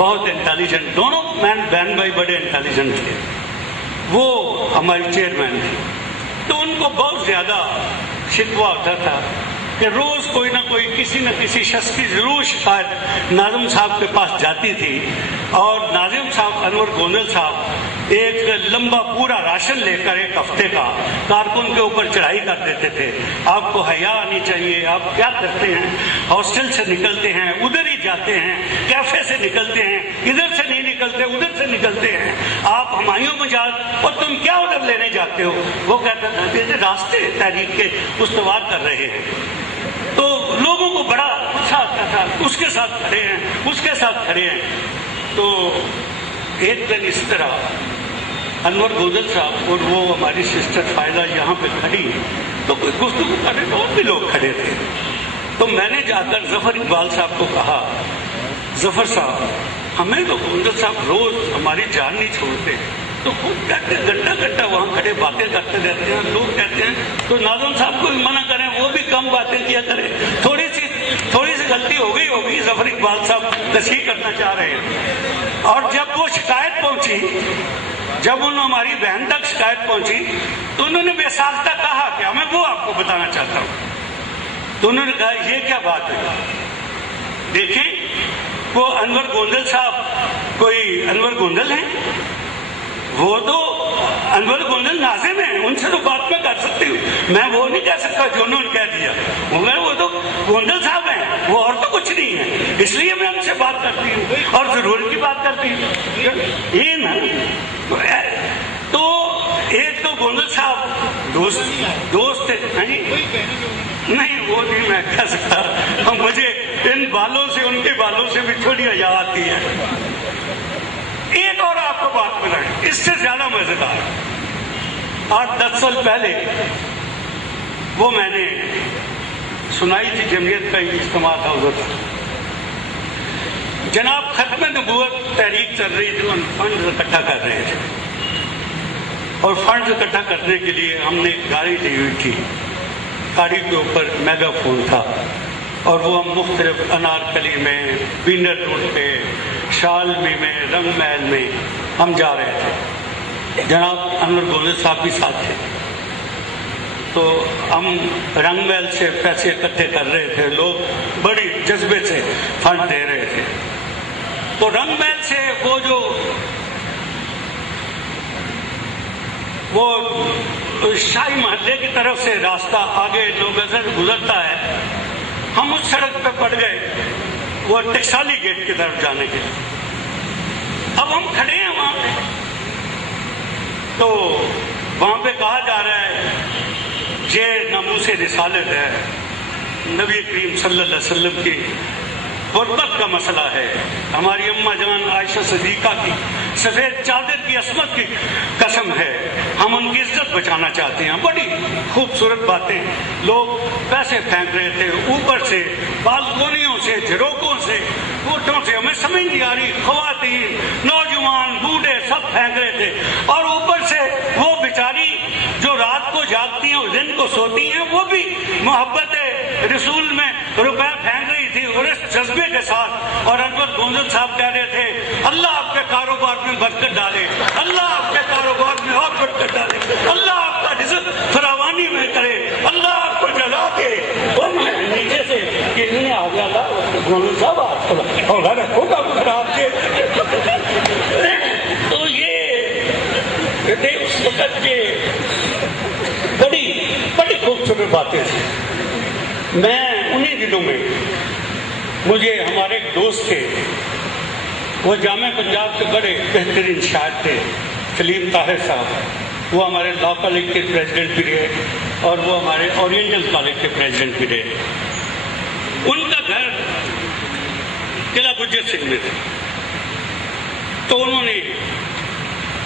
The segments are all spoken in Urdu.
بہت انٹیلیجنٹ، دونوں بہن بھائی بڑے انٹیلیجنٹ تھے، وہ ہماری چیئرمین تھی، تو ان کو بہت زیادہ شکوہ ہوتا تھا کہ روز کوئی نہ کوئی کسی نہ کسی شخص کی ضرور شکایت ناظم صاحب کے پاس جاتی تھی، اور ناظم صاحب انور گوندل صاحب ایک لمبا پورا راشن لے کر ایک ہفتے کا کارکن کے اوپر چڑھائی کر دیتے تھے. آپ کو حیا آنی چاہیے، آپ کیا کرتے ہیں؟ ہاسٹل سے نکلتے ہیں ادھر ہی جاتے ہیں، کیفے سے نکلتے ہیں ادھر سے نہیں نکلتے ادھر سے نکلتے ہیں، آپ ہمایوں میں جا اور تم کیا ادھر لینے جاتے ہو؟ وہ کہتا تھا کہ راستے تحریک کے استوار کر رہے ہیں. تو لوگوں کو بڑا اچھا آتا تھا، اس کے ساتھ کھڑے ہیں اس کے ساتھ کھڑے ہیں. تو ایک دن اس طرح انور گوندل صاحب اور وہ ہماری سسٹر فائدہ یہاں پہ کھڑی، تو کوئی گفتگو کرنے اور بھی لوگ کھڑے تھے. تو میں نے جا کر ظفر اقبال صاحب کو کہا، ظفر صاحب ہمیں تو گوندل صاحب روز ہماری جان نہیں چھوڑتے، تو خود کہتے ہیں گھنٹہ گھنٹہ وہاں کھڑے باتیں کرتے رہتے ہیں، لوگ کہتے ہیں تو ناظم صاحب کو بھی منع کریں، وہ بھی کم باتیں کیا کریں. تھوڑی سی غلطی ہو گئی ہوگی، ظفر اقبال صاحب تصحیح کرنا چاہ رہے ہیں. اور جب وہ شکایت پہنچی، جب انہوں ہماری بہن تک شکایت پہنچی، تو انہوں نے بے ساختہ کہا کہ میں وہ آپ کو بتانا چاہتا ہوں. تو انہوں نے کہا یہ کیا بات ہے؟ دیکھیں وہ انور گوندل صاحب کوئی انور گوندل ہیں؟ وہ تو انور گوندل ناظم ہیں، ان سے تو بات میں کر سکتی ہوں، میں وہ نہیں کہہ سکتا جو انہوں نے کہہ دیا. وہ تو گوندل صاحب ہیں، وہ اور تو کچھ نہیں ہے، اس لیے میں ان سے بات کرتی ہوں اور ضرور کی بات کرتی ہوں. یہ نا تو ایک تو گوندل صاحب دوست تھے. نہیں وہ نہیں میں کہہ سکتا، مجھے ان بالوں سے ان کے بالوں سے بھی تھوڑی حیا آتی ہے. ایک اور آپ کو بات بتائیں اس سے زیادہ مزیدار. 8-10 سال پہلے وہ میں نے سنائی تھی، جمعیت کا اجتماع تھا ادھر، جناب ختم نبوت تحریک چل رہی تھی، ہم فنڈ اکٹھا کر رہے تھے، اور فنڈ اکٹھا کرنے کے لیے ہم نے گاڑی لی ہوئی تھی، گاڑی کے اوپر میگا فون تھا، اور وہ ہم مختلف انارکلی میں، وینر روڈ پہ، شالمی میں، رنگ محل میں ہم جا رہے تھے. جناب انور گوندل صاحب بھی ساتھ تھے. تو ہم رنگ محل سے پیسے اکٹھے کر رہے تھے، لوگ بڑی جذبے سے فنڈ دے رہے تھے. تو رنگ محل سے وہ شاہی محلے کی طرف سے راستہ آگے لوگ گزرتا ہے، ہم اس سڑک پہ پڑ گئے وہ ٹکسالی گیٹ کی طرف جانے کے. اب ہم کھڑے ہیں وہاں پہ، تو وہاں پہ کہا جا رہا ہے یہ ناموس رسالت ہے، نبی کریم صلی اللہ علیہ وسلم کی غربت کا مسئلہ ہے، ہماری اماں جان عائشہ صدیقہ کی سفید چادر کی عصمت کی قسم ہے، ہم ان کی عزت بچانا چاہتے ہیں. بڑی خوبصورت باتیں، لوگ پیسے پھینک رہے تھے اوپر سے، بالکونیوں سے، جھروکوں سے، کوٹوں سے، ہمیں سمجھ نہیں آ رہی، خواتین، نوجوان، بوڑھے سب پھینک رہے تھے. اور اوپر سے وہ بیچاری جو رات کو جاگتی ہیں دن کو سوتی ہیں، وہ بھی محبت رسول میں روپے پھینک رہی تھی، اور اس جذبے کے ساتھ. اور انور گوندل صاحب کہہ رہے تھے اللہ آپ کے کاروبار میں برکت ڈالے، اللہ آپ کے کاروبار میں اور برکت ڈالے، اللہ آپ کا رزق فراوانی میں کرے، اللہ آپ کو جلا کے. اور میں نیچے سے کہنے آ گیا تھا گوندل صاحب آپ کو اور رکھو گا خراب کے. تو یہ اس وقت کے بڑی خوبصورت باتیں تھیں. میں انہی دنوں میں مجھے ہمارے ایک دوست تھے، وہ جامعہ پنجاب کے بڑے بہترین شاعر تھے، سلیم طاہر صاحب، وہ ہمارے لاء کالج کے پریزیڈنٹ بھی رہے اور وہ ہمارے اورینٹل کالج کے پریزیڈنٹ بھی رہے. ان کا گھر قلعہ گجر سنگھ میں تھا. تو انہوں نے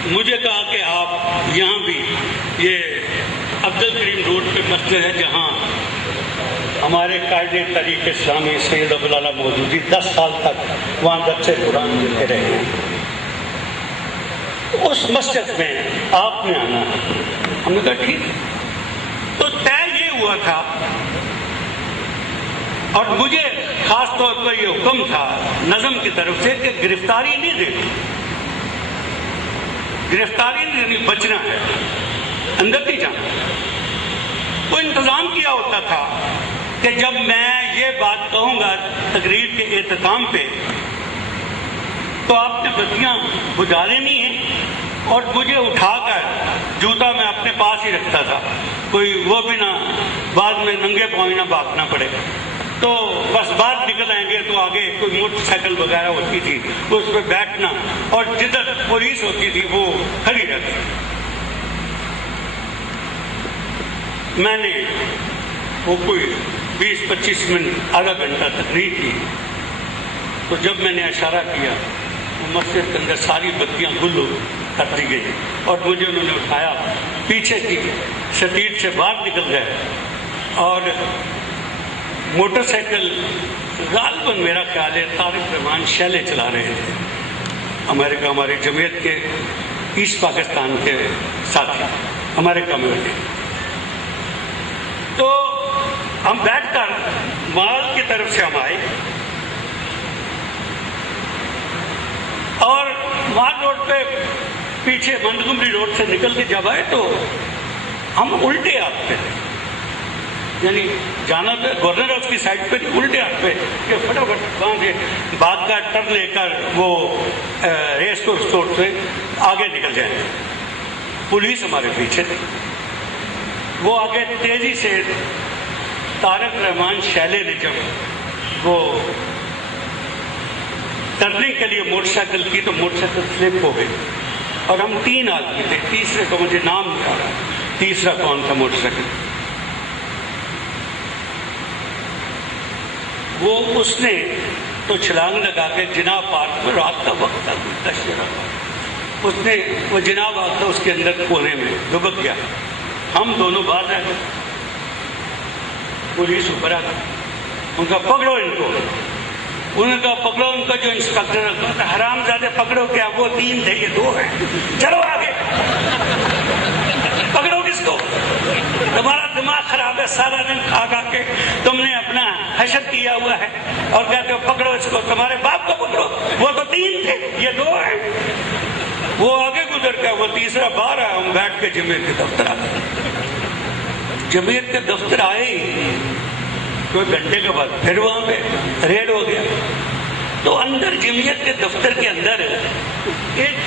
مجھے کہا کہ آپ یہاں بھی، یہ عبد الکریم روڈ پہ مسجد ہے جہاں ہمارے قائد تحریک اسلامی سید ابوالعلا مودودی 10 سال تک وہاں درس قرآن ملتے رہے ہیں، اس مسجد میں آپ نے آنا ہے. ہم نے کہا ٹھیک. تو طے یہ ہوا تھا، اور مجھے خاص طور پر یہ حکم تھا نظم کی طرف سے کہ گرفتاری نہیں دینی، گرفتاری نہیں دینی، بچنا ہے، اندر نہیں جانا۔ وہ انتظام کیا ہوتا تھا کہ جب میں یہ بات کہوں گا تقریر کے اختتام پہ تو آپ نے بتیاں بجھا لینی ہیں اور مجھے اٹھا کر جوتا میں اپنے پاس ہی رکھتا تھا، کوئی وہ بھی نہ بعد میں ننگے پاؤں نہ بھاگنا پڑے۔ تو بس باہر نکل آئیں گے تو آگے کوئی موٹر سائیکل وغیرہ ہوتی تھی اس پہ بیٹھنا، اور جدھر پولیس ہوتی تھی وہ کھڑی رہتی۔ میں نے وہ کوئی 20-25 منٹ آدھا گھنٹہ تقریر کی، تو جب میں نے اشارہ کیا وہ مسجد کے اندر ساری بتیاں گل کر دی گئی اور مجھے انہوں نے اٹھایا، پیچھے کی سیٹ سے باہر نکل گئے، اور موٹر سائیکل غالباً میرا خیال ہے طارق رحمان شیلے چلا رہے تھے، امریکہ ہماری جمعیت کے ایسٹ پاکستان کے ساتھی امریکہ میں ہوتے۔ تو ہم بیٹھ کر مال کی طرف سے ہم آئے اور مال روڈ پہ پیچھے منتگمری روڈ سے نکل کے جب آئے تو ہم الٹے ہاتھ پہ، یعنی جانا تو گورنر ہاؤس کی سائڈ پہ الٹے ہاتھ پہ کہ فٹافٹ وہاں سے بھاگ کر ٹرن لے کر وہ ریس کو اسٹور سے آگے نکل جائیں۔ پولیس ہمارے پیچھے تھی، وہ آگے تیزی سے طارق رحمان شیلے نے جب وہ ٹرننگ کے لیے موٹر سائیکل کی تو موٹر سائیکل سلپ ہو گئی، اور ہم 3 آدمی تھے، تیسرے کا مجھے نام نہیں آ رہا، تیسرا کون تھا موٹر سائیکل، وہ اس نے تو چھلانگ لگا کے جناب پارک میں، رات کا وقت تھا، دشہرا، اس نے وہ جناب آتا اس کے اندر کونے میں دبک گیا، ہم دونوں باہر رہ گئے، پولیس اوپر آ گئی، ان کا پکڑو ان کو، انہوں نے کہا پکڑو ان کا جو انسپکٹر تھا، حرام زادے پکڑو، کیا وہ 3 تھے یہ 2 ہیں، چلو آگے، پکڑو کس کو، تمہارا دماغ خراب ہے، سارا دن کھا کھا کے تم نے اپنا حشر کیا ہوا ہے، اور کہتے ہو پکڑو اس کو، تمہارے باپ کو پکڑو، وہ تو 3 تھے یہ 2 ہیں۔ وہ آگے گزر گیا، وہ تیسرا باہر آیا، ہم بیٹھ کے جمعیت کے دفتر آ گئے۔ جمعیت کے دفتر آئے کوئی گھنٹے کے بعد پھر وہاں پہ ریڈ ہو گیا، تو اندر جمعیت کے دفتر کے اندر ایک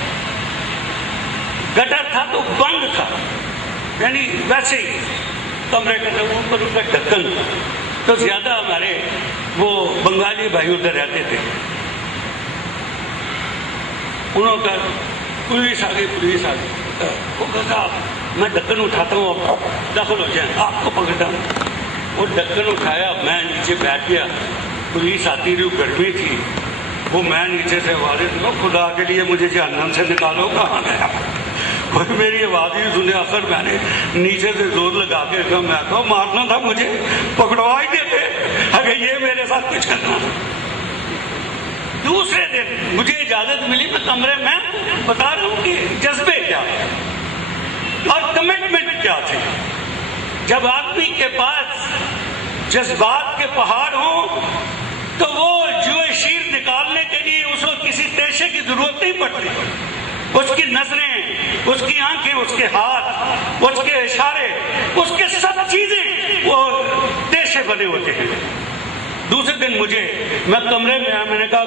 گٹر تھا تو بند تھا، یعنی ویسے ہی کمرے کے اوپر اس کا ڈھکن تھا، تو زیادہ ہمارے وہ بنگالی بھائی ادھر رہتے تھے، انہوں کا پولیس آ گئی، وہ کہا میں ڈھکن اٹھاتا ہوں آپ داخل ہو جائیں، آپ کو پکڑتا ہوں۔ وہ ڈھکن اٹھایا، میں نیچے بیٹھ گیا، پولیس آتی رہی، گرمی تھی، وہ میں نیچے سے آواز دوں خدا کے لیے مجھے جہنم سے نکالو، کہاں گیا، کوئی میری آواز ہی سنے، آخر میں نے نیچے سے زور لگا کے کہا میں تو مارنا تھا مجھے، پکڑوا ہی دیتے اگر یہ میرے ساتھ کچھ کرنا تھا۔ دوسرے دن مجھے اجازت ملی، میں کمرے میں بتا رہا ہوں کہ جذبے کیا اور کمٹمنٹ کیا تھے۔ جب آدمی کے پاس جذبات کے پہاڑ ہوں تو وہ جوئے شیر نکالنے کے لیے اس کو کسی ٹیشے کی ضرورت نہیں پڑتی، اس کی نظریں، اس کی آنکھیں، اس کے ہاتھ، اس کے اشارے، اس کے سب چیزیں وہ ٹیشے بنے ہوتے ہیں۔ دوسرے دن میں کمرے میں آیا، میں نے کہا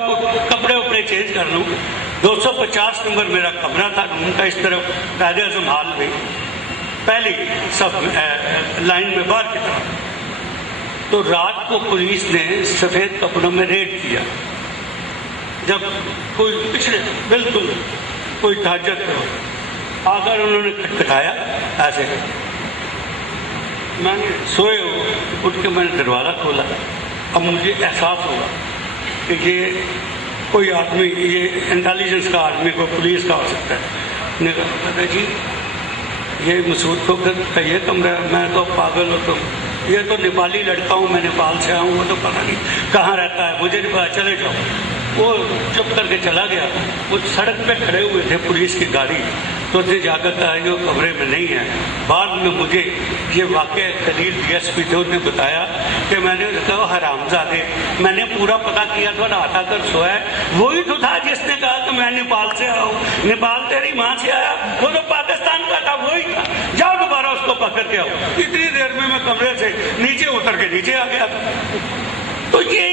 کپڑے وپڑے چینج کر لوں، 250 نمبر میرا کمرہ تھا روم کا، اس طرف قائد اعظم ہال میں پہلی سب لائن میں باہر کی طرف۔ تو رات کو پولیس نے سفید کپڑوں میں ریڈ کیا، جب کوئی پچھلے بالکل کوئی تہجد آ کر انہوں نے کھٹکھٹایا ایسے، میں نے سوئے ہو اٹھ کے میں نے دروازہ کھولا، اب مجھے احساس ہوا کہ یہ کوئی آدمی، یہ انٹیلیجنس کا آدمی، کوئی پولیس کا ہو سکتا ہے۔ نے کہا جی یہ مسعود کھوکھر کا یہ کمرہ ہے، میں تو پاگل ہوں، تو یہ تو نیپالی لڑکا ہوں، میں نیپال سے آیا ہوں، وہ تو پتہ نہیں کہاں رہتا ہے، مجھے نہیں پتا، چلے جاؤ۔ وہ چپ کر کے چلا گیا۔ وہ سڑک پہ کھڑے ہوئے تھے پولیس کی گاڑی، تو اسے جا کر کہا یہ کمرے میں نہیں ہے. بعد میں مجھے یہ واقعہ خلیل ڈی ایس پی تھے، انہوں نے بتایا کہ میں نے کہا حرامزادے، میں نے پورا پتہ کیا تھا، رات آ کر سویا ہے. وہی تو تھا جس نے کہا کہ میں نیپال سے آیا ہوں. نیپال تیری ماں سے آیا، وہ تو پاکستان کا تھا، وہی تھا. جاؤ دوبارہ اس کو پکڑ کے آؤ. اتنی دیر میں کمرے سے نیچے اتر کے نیچے آ گیا. تو یہ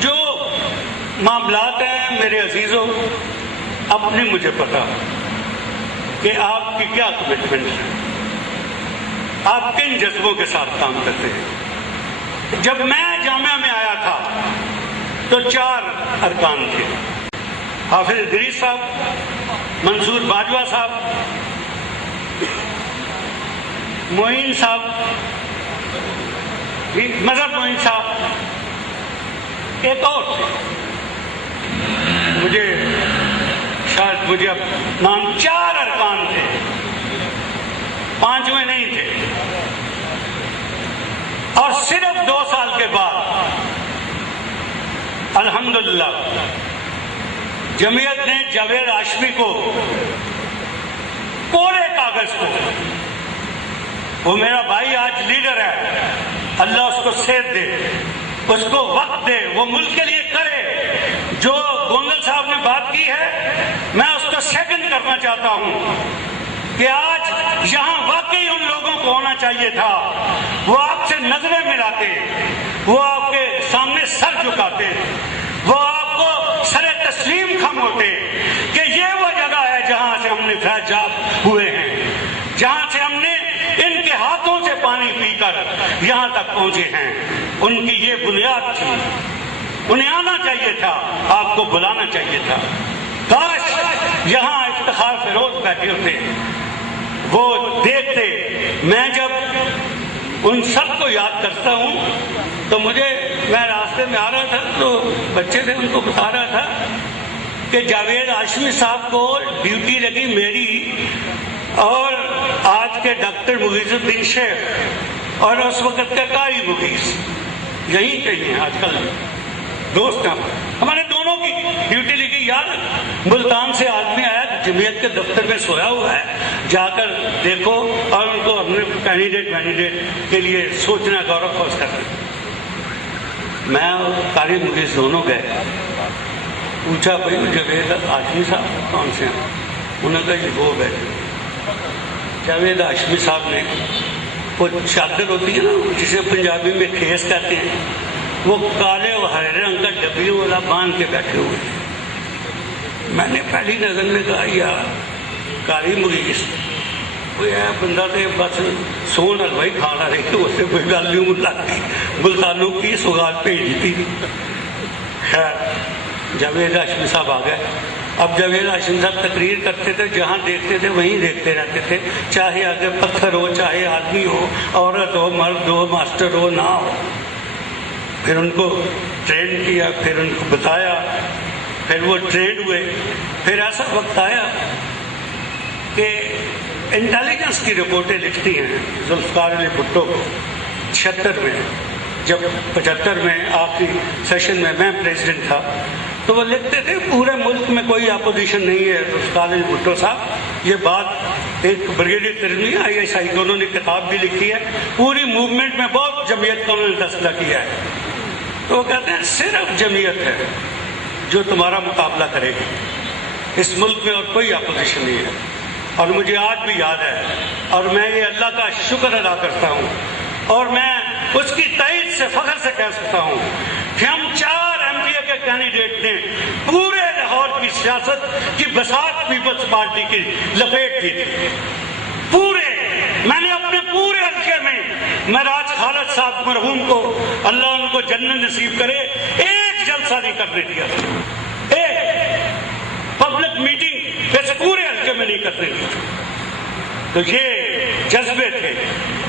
جو معاملات ہیں میرے عزیزوں، اب نہیں مجھے پتا کہ آپ کی کیا کمٹمنٹ ہے، آپ کن جذبوں کے ساتھ کام کرتے ہیں. جب میں جامعہ میں آیا تھا تو 4 ارکان تھے: حافظ ادریس صاحب، منصور باجوہ صاحب، معین صاحب، مظہر معین صاحب، ایک اور تھے مجھے شاید مجھے اب نام. 4 ارکان تھے، 5ویں نہیں تھے. اور صرف 2 سال کے بعد الحمدللہ جمعیت نے جاوید ہاشمی کو کوڑے کاغذ کو، وہ میرا بھائی آج لیڈر ہے، اللہ اس کو صحت دے، اس کو وقت دے، وہ ملک کے لیے کرے. جو گونگل صاحب نے بات کی ہے میں اس کو سیکنڈ کرنا چاہتا ہوں کہ آج یہاں واقعی ان لوگوں کو ہونا چاہیے تھا. وہ آپ سے نظریں ملاتے، وہ آپ کے سامنے سر جھکاتے، وہ آپ کو سر تسلیم خم ہوتے کہ یہ وہ جگہ ہے جہاں سے ہم نے فیض یاب ہوئے ہیں، جہاں سے ہم نے ان کے ہاتھوں سے پانی پی کر یہاں تک پہنچے ہیں. ان کی یہ بنیاد تھی. انہیں آنا چاہیے تھا، آپ کو بلانا چاہیے تھا. کاش یہاں افتخار فیروز بیٹھے ہوتے، وہ دیکھتے. میں جب ان سب کو یاد کرتا ہوں تو میں راستے میں آ رہا تھا تو بچے تھے، ان کو بتا رہا تھا کہ جاوید ہاشمی صاحب کو ڈیوٹی لگی میری اور آج کے ڈاکٹر مغیث الدین شیخ اور اس وقت کا قاری مغیث، یہی کہیں ہیں آج کل دوست ہیں ہمارے دونوں کی ڈیوٹی لگی. یار ملتان سے آدمی آیا جمعیت کے دفتر میں سویا ہوا ہے، جا کر دیکھو اور ان کو اپنے کینڈیڈیٹ کے لیے سوچنا، غور و خوض کرنا. میں اور قاری مغیث دونوں گئے، پوچھا بھائی جاوید ہاشمی صاحب کون سے ہیں؟ انہوں نے کہا یہ وہ بیٹھے. جاوید ہاشمی صاحب نے وہ چادر ہوتی ہے نا جسے پنجابی میں کھیس کہتے ہیں، وہ کالے و ہرے رنگ کا ڈبیوں والا باندھ کے بیٹھے ہوئے تھے. میں نے پہلی نظر میں کہا یار قاری مغیث کوئی ہے بندہ تو بس سون ہلوائی کھانا رہی کہ اسے کوئی گل نہیں ملاتی، ملتانوں کی سوگات بھیج دی. خیر جاوید ہاشمی صاحب آ گئے. اب جاوید ہاشمی صاحب تقریر کرتے تھے، جہاں دیکھتے تھے وہیں دیکھتے رہتے تھے، چاہے آگے پتھر ہو، چاہے آدمی ہو، عورت ہو، مرد ہو، ماسٹر ہو، نہ ہو. پھر ان کو ٹرین کیا، پھر ان کو بتایا، پھر وہ ٹرین ہوئے. پھر ایسا وقت آیا کہ انٹیلیجنس کی رپورٹیں لکھتی ہیں ذوالفقار علی بھٹو کو 76 میں، جب 75 میں آخری سیشن میں پریزیڈنٹ تھا تو وہ لکھتے تھے پورے ملک میں کوئی اپوزیشن نہیں ہے. ذوالفقار علی بھٹو صاحب یہ بات ایک بریگیڈیئر ترمی ISI کو انہوں نے کتاب بھی لکھی ہے، پوری موومنٹ میں بہت جمعیت کا انہوں نے تذکرہ کیا ہے. تو وہ کہتے ہیں صرف جمعیت ہے جو تمہارا مقابلہ کرے گی، اس ملک میں اور کوئی اپوزیشن نہیں ہے. اور مجھے آج بھی یاد ہے اور میں یہ اللہ کا شکر ادا کرتا ہوں اور میں اس کی تائید سے فخر سے کہہ سکتا ہوں کہ ہم 4 MPA کے کینڈیڈیٹ نے پورے لاہور کی سیاست کی بساط پیپلز پارٹی کی لپیٹ دی تھی. پورے میں نے اپنے پورے حلقے میں معراج خالد صاحب مرحوم کو اللہ ان کو جنت نصیب کرے ایک جلسہ نہیں کرنے دیا، ایک پبلک میٹنگ ویسے پورے حلقے میں نہیں کرنے دیا. تو یہ جذبے تھے.